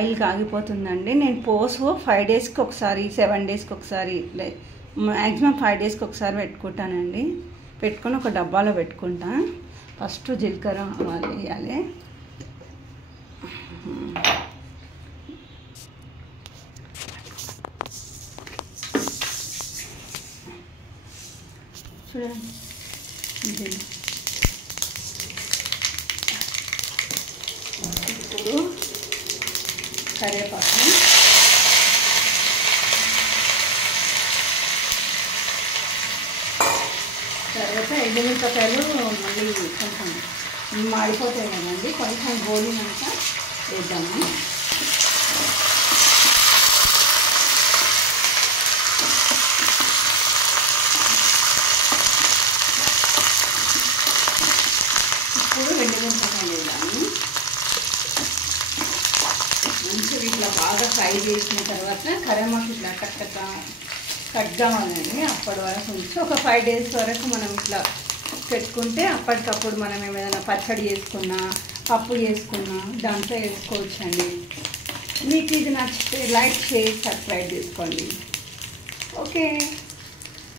Oil కాగిపోతుందండి. నేను పోసు 5 డేస్కి ఒకసారి 7 డేస్కి ఒకసారి మ్యాక్సిమం 5 డేస్కి ఒకసారి పెట్టుకుంటానండి. పెట్టుకొని ఒక డబ్బాలో పెట్టుకుంటా. ఫస్ట్ జీలకర్ర ఆవాలు వేయాలి. చూడండి ఇప్పుడు కరివేపాకు, తర్వాత ఎండుమిరపకాయలు మళ్ళీ కొంచెం మాడిపోతాయి కదండి, కొంచెం గోలినాక వేద్దాము. ఇప్పుడు ఎండుమిరపకాయలు వేద్దాము. మంచిగా ఇట్లా బాగా ఫ్రై చేసిన తర్వాత కరివేపాకు ఇట్లా కట్ కావాలండి. అప్పటి వరకు ఉంచి ఒక 5 డేస్ వరకు మనం ఇట్లా పెట్టుకుంటే అప్పటికప్పుడు మనం ఏమైనా పచ్చడి చేసుకున్నా, పప్పు చేసుకున్నా దాంట్లో వేసుకోవచ్చండి. మీకు ఇది నచ్చితే లైక్ చేసి సబ్స్క్రైబ్ చేసుకోండి. ఓకే.